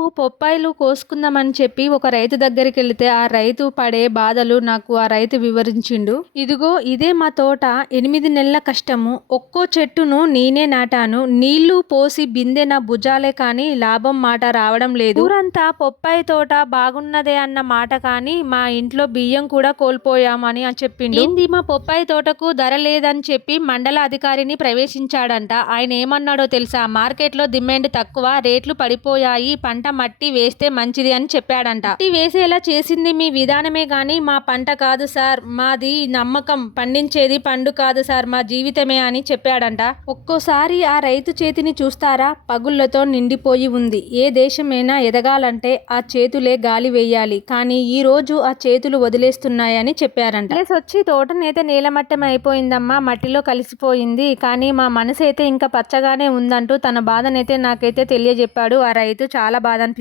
మేము పొప్పాయిలు కోసుకుందామని చెప్పి ఒక రైతు దగ్గరికి వెళితే ఆ రైతు పడే బాధలు నాకు ఆ రైతు వివరించిండు. ఇదిగో ఇదే మా తోట, 8 నెలల కష్టము, ఒక్కో చెట్టును నేనే నాటాను, నీళ్లు పోసి బిందె నా భుజాలే కానీ లాభం మాట రావడం లేదు. ఊరంతా పొప్పాయి తోట బాగున్నదే అన్న మాట కానీ మా ఇంట్లో బియ్యం కూడా కోల్పోయామని చెప్పిండు. ఏంది మా పొప్పాయి తోటకు ధర లేదని చెప్పి మండల అధికారిని ప్రవేశించాడంట. ఆయన ఏమన్నాడో తెలుసా? మార్కెట్లో డిమాండ్ తక్కువ, రేట్లు పడిపోయాయి, పంట మట్టి వేస్తే మంచిది అని చెప్పాడంట. మట్టి వేసేలా చేసింది మీ విధానమే గాని మా పంట కాదు సార్, మాది నమ్మకం, పండించేది పండు కాదు సార్, మా జీవితమే అని చెప్పాడంట. ఒక్కోసారి ఆ రైతు చేతిని చూస్తారా, పగుళ్లతో నిండిపోయి ఉంది. ఏ దేశమైనా ఎదగాలంటే ఆ చేతులే గాలి వేయాలి, కానీ ఈ రోజు ఆ చేతులు వదిలేస్తున్నాయని చెప్పారంట. వచ్చి తోటనైతే నేలమట్టం అయిపోయిందమ్మా, మట్టిలో కలిసిపోయింది, కానీ మా మనసు అయితే ఇంకా పచ్చగానే ఉందంటూ తన బాధనైతే నాకైతే తెలియజెప్పాడు ఆ రైతు. చాలా బాధ అనిపించింది.